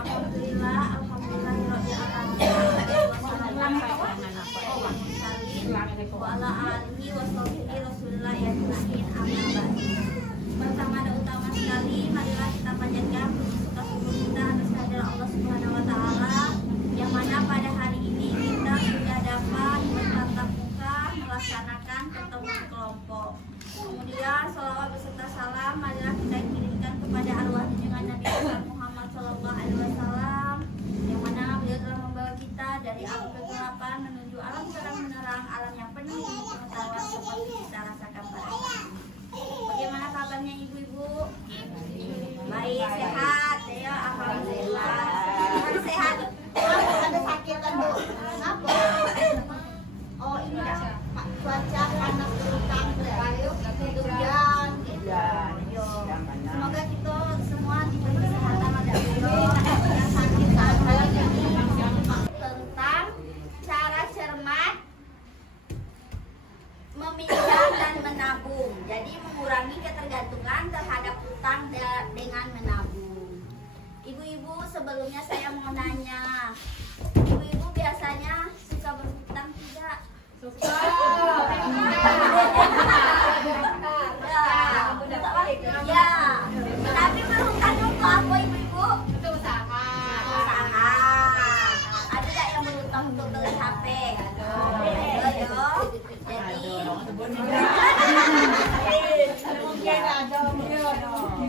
Alhamdulillah, pertama dan utama sekali, marilah kita panjatkan suka syukur kita atas kehadiran Allah Subhanahu wa Ta'ala, yang mana pada hari ini kita sudah dapat bertatap muka melaksanakan pertemuan kelompok. Kemudian sholawat beserta salam marilah kita kirimkan kepada arwah junjungan Nabi Muhammad SAW, yang mana beliau telah membawa kita dari alam kegelapan menuju alam terang menerang, alam yang penuh pengetahuan seperti kita rasakan pada saat ini. Bagaimana kabarnya ibu-ibu? Baik, sehat ya, alhamdulillah. Sehat. Ada sakit kan Bu? Kenapa? Oh ini cuaca panas berutang hujan. Semoga kita semua diberi kesehatan ada sakit tentang cara cermat meminjam dan menabung. Jadi mengurangi ketergantungan terhadap utang dengan menabung. Ibu-ibu, sebelumnya saya mau nanya, ibu-ibu biasanya suka berhutang tidak? Suka. Ya. Tapi berhutang untuk apa ibu-ibu? Untuk usaha. Usaha. Ada nggak yang berhutang untuk beli HP?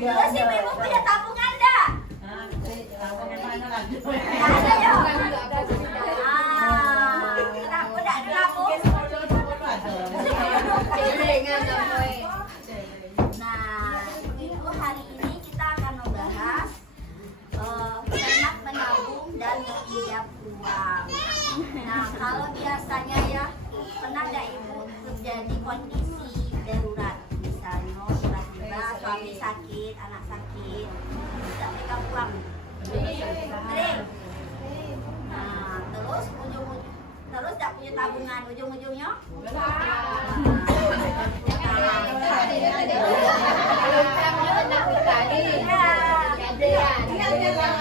Terus ibu-ibu punya tabungan enggak? Ada ya? Kenapa enggak nabung? Nah, ibu hari ini kita akan membahas cermat menabung dan meminjam uang. Nah, kalau biasanya ya, pernah nggak ibu terjadi kondisi darurat, misalnya tiba-tiba suami sakit, anak sakit, tidak pegang uang, kering. Nah, terus terus tidak punya tabungan, ujung-ujungnya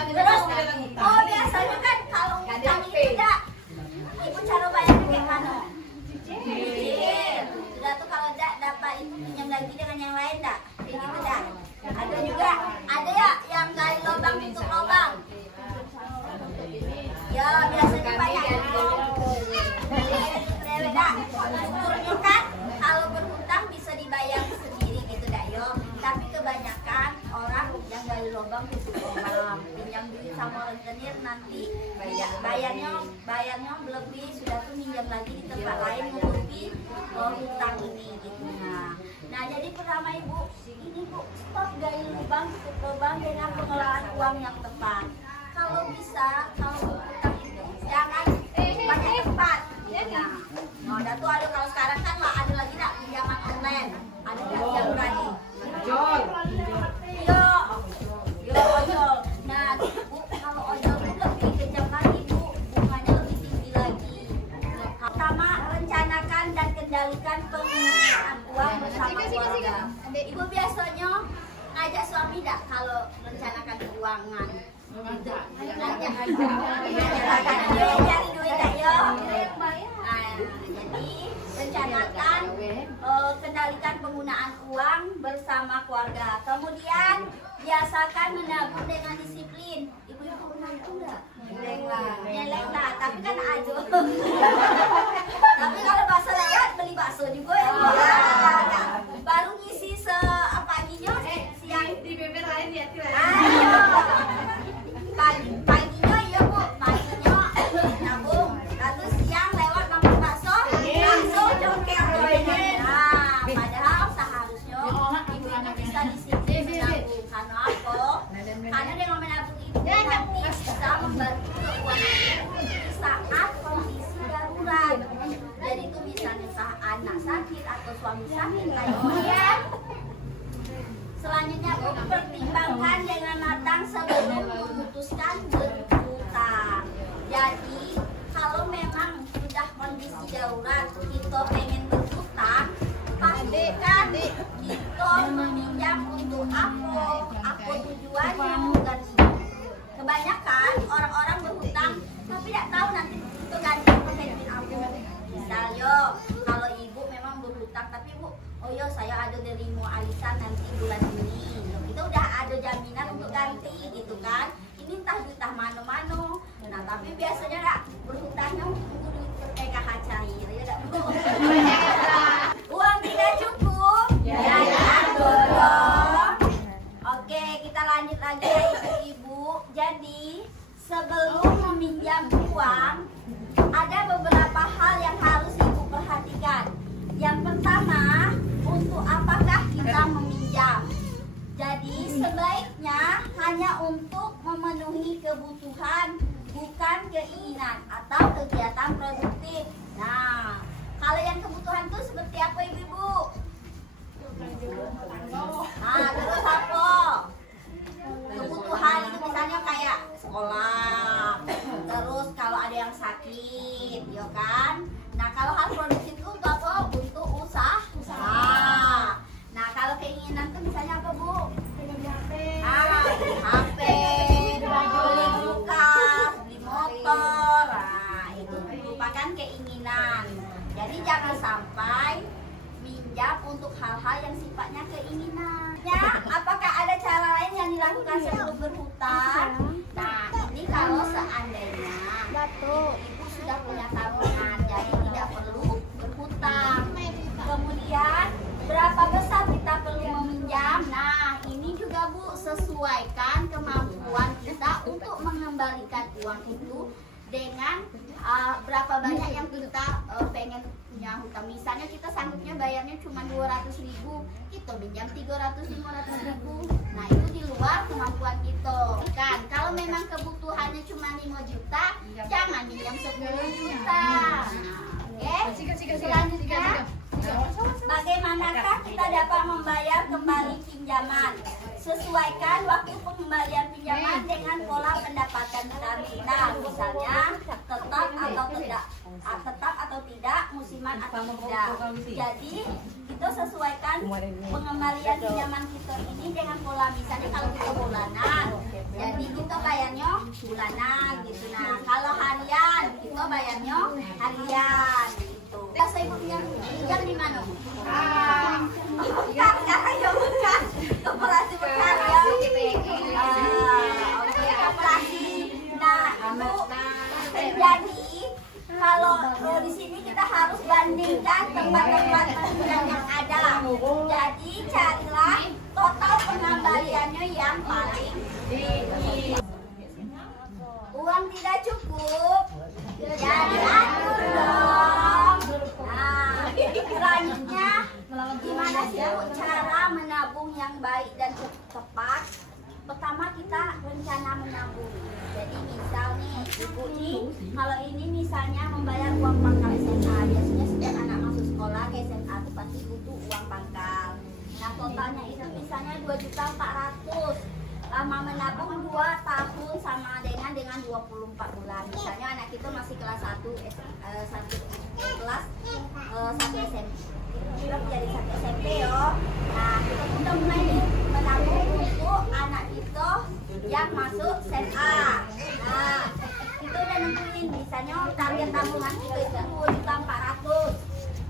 terus, oh biasanya kan kalau utang itu tidak, ibu cara bayarnya kayak mana? Sudah tuh kalau tidak dapat itu pinjam lagi dengan yang lain tak? Kayak gitu tak? Ada juga, ada ya yang gali lubang tutup lubang. Ya biasanya banyak itu. Syukurnya kan kalau berhutang bisa dibayar sendiri gitu dak yo. Tapi kebanyakan orang yang gali lubang tutup lubang, pinjam duit sama rentenir nanti bayarnya lebih, sudah tuh minjam lagi di tempat lain menutupi hutang ini gitu. Nah jadi pertama ibu, ini bu, stop gali lubang tutup lubang dengan pengelolaan uang yang tepat. Kalau bisa, kalau berhutang itu jangan banyak tempat. Nah, ada tuh ada kalau sekarang kan lah ada lagi nak pinjaman online, ada yang berani. Ojol. Yo ojol. Nah, bu, kalau ojol itu lebih kejam lagi bu, bunganya lebih tinggi lagi. Pertama, rencanakan dan kendalikan penggunaan uang bersama keluarga. Ibu biasanya ngajak suami tak kalau rencanakan keuangan? Ngajak cari duit tak yo? Jadi rencanakan, kendalikan penggunaan uang bersama keluarga. Kemudian biasakan menabung dengan disiplin. Ibu-ibu menabung enggak? Nyeleng lah, tapi kan aja. Tapi kalau bakso lewat beli bakso juga ya. Baru ngisi paginya siang di bibir lain ya. Ayo. Paginya ya bu, paginya nabung. Lalu siang lewat makan bakso, langsung joker. Nah, padahal seharusnya ibu itu bisa disiplin menabung. Karena apa? Karena dengan menabung itu nanti bisa membantu keuangan di saat kondisi darurat. Jadi itu misalnya anak sakit atau suami sakit kemudian selanjutnya pertimbangkan dengan matang sebelum memutuskan berhutang. Jadi kalau memang sudah kondisi darurat kita pengen berhutang, pastikan kita meminjam untuk apa tujuannya. Dan kebanyakan beli gitu kan. Ini entah mano-mano. Nah tapi biasanya nak berhutangnya kudu PKH cair ya dak Bu. Uang tidak cukup, jajan dorong. Oke, kita lanjut lagi ya ibu-ibu. Jadi sebelum meminjam uang, ada beberapa hal yang harus ibu perhatikan. Yang pertama, untuk apakah kita meminjam? Jadi sebaiknya hanya untuk memenuhi kebutuhan, bukan keinginan atau kegiatan produktif. Nah, kalau yang kebutuhan itu seperti apa ibu-ibu? Nah, terus apa? Kebutuhan itu misalnya kayak sekolah, terus kalau ada yang sakit, ya kan? Nah, kalau hal produktif itu untuk apa? Untuk usaha. Nah, kalau keinginan itu misalnya apa Bu? HP, beli kulkas, beli motor. Nah, itu merupakan keinginan. Jadi jangan sampai minjam untuk hal-hal yang sifatnya keinginan. Ya, apakah ada cara lain yang dilakukan sebelum berhutang? Nah, ini kalau seandainya ibu sudah punya tabungan, jadi tidak perlu berhutang. Kemudian berapa besar kita perlu meminjam? Nah, ini juga Bu, sesuaikan kemampuan kita untuk mengembalikan uang itu dengan berapa banyak yang kita pengen punya hutang. Misalnya kita sanggupnya bayarnya cuma 200.000, kita minjam 300-500.000. Nah, itu di luar kemampuan kita. Kan kalau memang kebutuhannya cuma 5 juta, jangan minjam 10 juta. Oke? Selanjutnya, bagaimanakah kita dapat membayar kembali pinjaman? Sesuaikan waktu pengembalian pinjaman dengan pola pendapatan kami. Nah, misalnya tetap atau tidak, musiman atau tidak. Jadi kita sesuaikan pengembalian pinjaman kita ini dengan pola, misalnya kalau kita bulanan, jadi kita bayarnya bulanan gitu. Nah, kalau harian kita bayarnya harian gitu. Biasa ibu pinjam di mana? Bukan, koperasi berkarya. Oke, koperasi. Nah, ibu, jadi kalau di sini kita harus bandingkan tempat-tempat yang ada. Jadi carilah total pengembaliannya yang paling tinggi. Uang tidak cukup, jadi atur dong. Nah, selanjutnya gimana sih Bu cara menabung yang baik dan tepat? Pertama kita rencana menabung. Jadi misal nih ibu nih, kalau ini misalnya membayar uang pangkal SMA, biasanya setiap anak masuk sekolah ke SMA itu pasti butuh uang pangkal. Nah totalnya itu misalnya 2.400.000. Lama menabung 2 tahun sama dengan 24 bulan. Misalnya anak kita masih kelas 1 kelas 1 SMP. Kita jadi 1 SMP yo. Nah, kita udah mulai menabung untuk anak kita yang masuk SMA. Nah, kita udah nentuin misalnya target tabungan kita itu 2.400.000.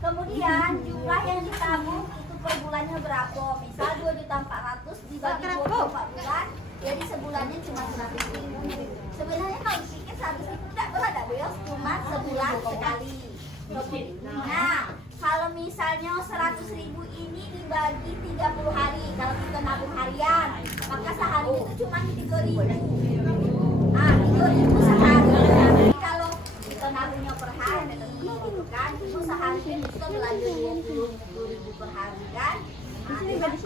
Kemudian jumlah yang ditabung itu per bulannya berapa? Misal 2.400.000 dibagi 24 bulan, jadi sebulannya cuma 100.000. Sebenarnya kalau dipikir 100.000 tidak berat, cuma sebulan sekali. Nah, kalau misalnya 100.000 ini dibagi 30 hari, kalau kita nabung harian, maka sehari itu cuma 3.000. Nah, 3.000 sehari. Jadi kalau kita nabungnya per hari, gitu kan, itu sehari kita belanja 20.000 per hari kan. Nah, dengan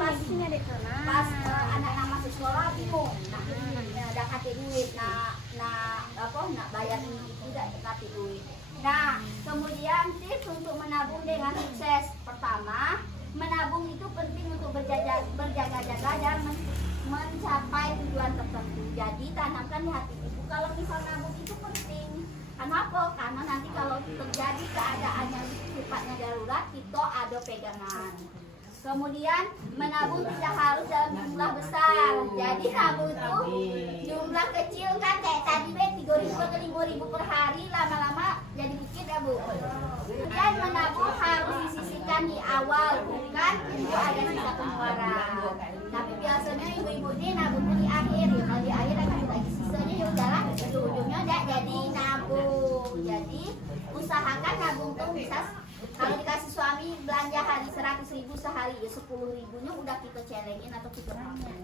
pas anak-anak masuk sekolah bingung, udah kasih duit, nak bayar ini tidak kasih duit. Nah, kemudian tips untuk menabung dengan sukses. Pertama, menabung itu penting untuk berjaga-jaga dan mencapai tujuan tertentu. Jadi tanamkan di hati ibu kalau misal nabung itu penting. Kenapa? Karena nanti kalau terjadi keadaan yang sifatnya darurat, kita ada pegangan. Kemudian menabung tidak harus dalam jumlah besar. Jadi nabung itu jumlah kecil kan, kayak tadi 3.000 ke 5.000 per hari, lama-lama jadi dikit ya Bu. Kemudian menabung harus disisihkan di awal, bukan itu ada sisa pengeluaran. Tapi biasanya ibu-ibu ini nabungnya di akhir ya. Kalau di 10.000-nya udah kita celengin atau kita pakai.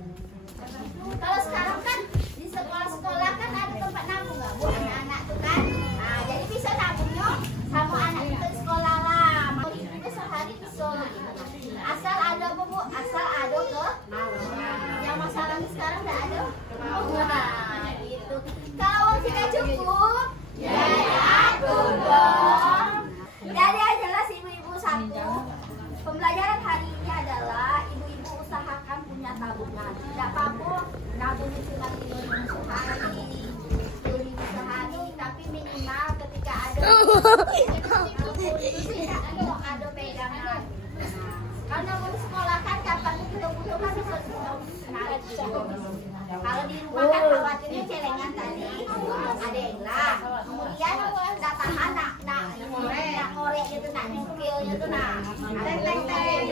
Kalau sekarang kan di sekolah-sekolah kan ada tempat nabung nggak bu, anak-anak tuh kan. Nah jadi bisa nabungnya sama anak kita di sekolah lah. Mau itu sehari bisa gitu. Asal ada bu, asal ada ke. Yang masalahnya sekarang nggak ada. Nah gitu. Kalau tidak cukup, ya aku dong. Jadi yang jelas ibu-ibu satu. Pembelajaran hari ini adalah ibu-ibu usahakan punya tabungan. Tidak apa-apa nabungnya cuma 5.000 sehari, 10.000 sehari, tapi minimal ketika ada ada pegangan. Karena mau sekolah kan kapan kita butuhkan bisa narik. Kalau di rumah kan khawatirnya celengan tadi ada yang lah. Kemudian nggak tahan nak korek gitu, nak nyukilnya tuh nak teng teng teng.